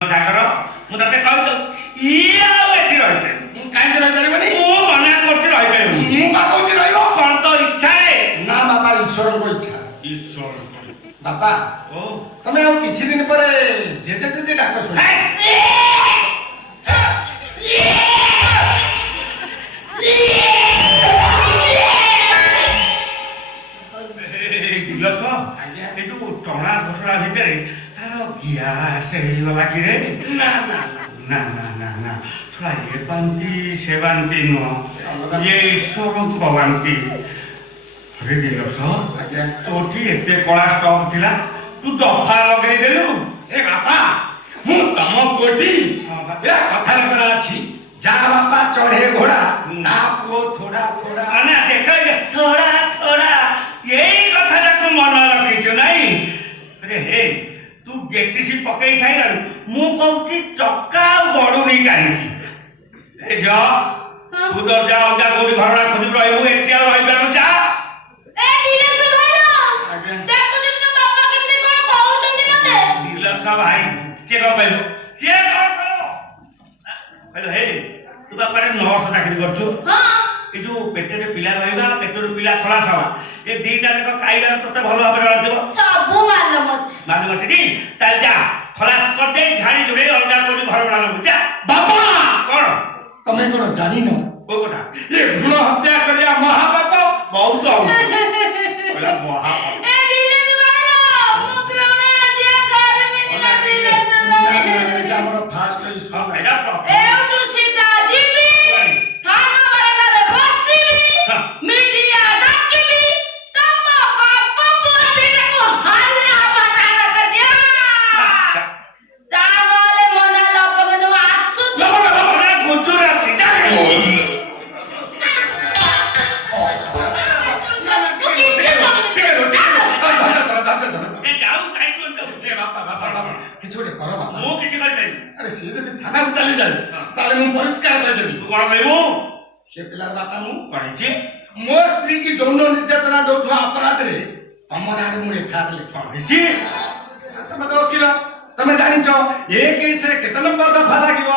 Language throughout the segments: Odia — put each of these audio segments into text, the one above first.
ସାଗର ମୁଁ ତତେ କହିଲି ଇଏ ଆଉ ଏଠି ରହିତେ କାହିଁକି ରହିପାରିବନି? ମୁଁ ମନା କରୁଛି ରହିପାରିବନି। ମୁଁ ବା କହୁଛି ରହିବ। କଣ ତ ଇଚ୍ଛା ରେ? ନା ବାପା, ଈଶ୍ୱରଙ୍କ ଇଚ୍ଛା। ଈଶ୍ୱର ବାପା ଓ ତମେ ଆଉ କିଛି ଦିନ ପରେ ଜେଜେ ଜେଜେ ଡାକ ଶୁଣ। ଏ ଯୋଉ ଟଣା ଘୋଷଣା ଭିତରେ ତାର ଗ୍ୟାସ ହେଇଗଲା କି ରେ? ନା ନା ନା ନା ନା ନା ଶୁଣା ଏ ବାନ୍ତି ସେ ବାନ୍ତି ନୁହଁ, ଇଏ ଈଶ୍ୱରଙ୍କ ବାନ୍ତି। ହରେ ଦିଲସ, ଆଜ୍ଞା। ତୋଠି ଏତେ କଳା ଷ୍ଟକ୍ ଥିଲା, ତୁ ଦଫା ଲଗେଇଦେଲୁ। ଏ ବାପା, ମୁଁ ତମ ପୁଅଟି। ଏ କଥାରେ ପରା ଅଛି, ଯାହା ବାପା ଚଢେ ଘୋଡା, ତା ପୁଅ ଥୋଡା ଥୋଡା। ମାନେ ଦେଖ ଥୋଡା ଥୋଡା, ଏଇ କଥାଟାକୁ ମନେ ରଖିଛୁ ନାଇଁ? ଆରେ ହେ, ତୁ ଗେଟିସି ପକେଇ ସାଇଲାରୁ ମୁଁ କହୁଛି ଚକା ଆଉ ଗଡୁନି କାହିଁକି? ଏ ଝିଅ, ତୁ ତ ଯା ଅଲଗା କୋଉଠି ଘରଣା ଖୋଜି ରହିବୁ, ଏଠି ଆଉ ରହିପାରିବୁ, ଯା। ଭାଇ ସିଏ କଣ କହିବ? ସିଏ କଣ କହିବ? ହେ, ତୁ ବାପାରେ ନର୍ସ ଚାକିରି କରୁଛୁ। ଏ ଯୋଉ ପେଟରେ ପିଲା ରହିବା, ପେଟରୁ ପିଲା ଖଲାସ ହବା, ଏ ଦିଟା ଯାକ କାଇଦାର ତତେ ଭଲ ଭାବରେ ଜଣାଥିବ। ସବୁ ମାଲୁମ ଅଛି ଟି? ତାହେଲେ ଯା, ଖଲାସ କରିଦେ, ଝାଡି ଯୋଡେଇ ଅଲଗା କୋଉଠି ଘର ଭଡ଼ା ନବୁ, ଯା। ବାପା କଣ ତମେ କଣ ଜାଣିନ? କୋଉ କଥା? ଏ ଭ୍ରୂଣ ହତ୍ୟା କରିବା ମହାପାପ। ବହୁତ କହିଲା ମହାପାପ। ଏଇଟା ଆମର ଫାଷ୍ଟ ଇସ୍ୟୁ। ଏଇଟା ଏଉଠୁ ସିଧା ଯିବି, ଥାନା ବାରଣ୍ଡାରେ ବସିବି, ମିଡିଆ ଡାକିବି, ତମ ବାପ ପୁଅ ଦିଟାକୁ ହଲ୍ଲା ପଟାଣ କରିଦିଅ। ତାହେଲେ ମନା ଲପକନୁ ଆସୁଛି। ଗୁଜୁରାତି ମୁଁ କିଛି ଶୁଣିନି। କିଛି ଗୋଟେ କର ବାପା। ମୁଁ କିଛି କରିପାରିବି। ଆରେ ସିଏ ଯଦି ଥାନାକୁ ଚାଲିଯାଏ ତାହେଲେ ମୁଁ ପରିଷ୍କାର କହିଦେବି। ତୁ କଣ କହିବୁ? ସେ ପିଲାର ବାପା ମୁଁ। କହିଛି ମୋ ସ୍ତ୍ରୀ କି ଯୌନ ନିର୍ଯାତନା ଦଉଥିବା ଅପରାଧରେ ତମ ନାଁରେ ମୁଁ ଏଫଆଇଆର ଲେଖି। କହିଛି ତମେ ତ ଓକିଲ, ତମେ ଜାଣିଛ ଏ କେସରେ କେତେ ନମ୍ବର ଦଫା ଲାଗିବ?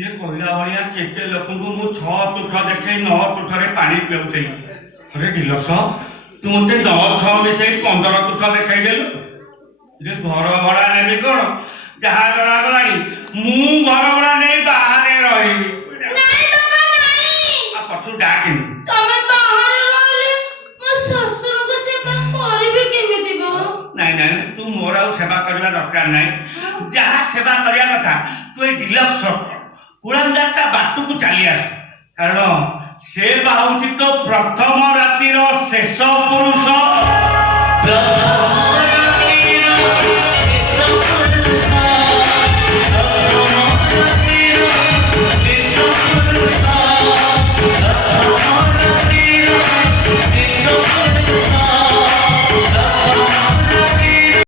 ଇଏ କହିଲା ଭଳିଆ କେତେ ଲୋକଙ୍କୁ ମୁଁ 6 ତୁଠ ଦେଖେଇ 9 ତୁଠରେ ପାଣି ପିଉଥିଲି। ଆରେ ଗିଲସ, ତୁ ମତେ 9 6 ମିଶେଇ 15 ତୁଠ ଦେଖେଇ ଦେଲୁ। ଘର ଭଡା ନେବି କଣ? ଯାହା ଜଣାଗଲାଣି ମୁଁ ଘର ଭଡା ନେଇ ବାହାରେ ରହିବି। ନାଇଁ ବାପା ନାଇଁ, ଆଉ ପଛୁ ଡାକିନି। ତମେ ବାହାରେ ରହିଲେ ମୋ ଶ୍ୱଶୁରଙ୍କ ସେବା କରିବି କେମିତି ବା? ନାଇଁ ନାଇଁ, ତୁ ମୋର ଆଉ ସେବା କରିବା ଦରକାର ନାହିଁ। ଯାହା ସେବା କରିବା କଥା ତୁ ଏଇ ଡିଲକ୍ସ କୁଳାଙ୍ଗାରଟା ବାଟକୁ ଚାଲି ଆସ, କାରଣ ସେ ବା ହଉଛି ତ ପ୍ରଥମ ରାତିର ଶେଷ ପୁରୁଷ।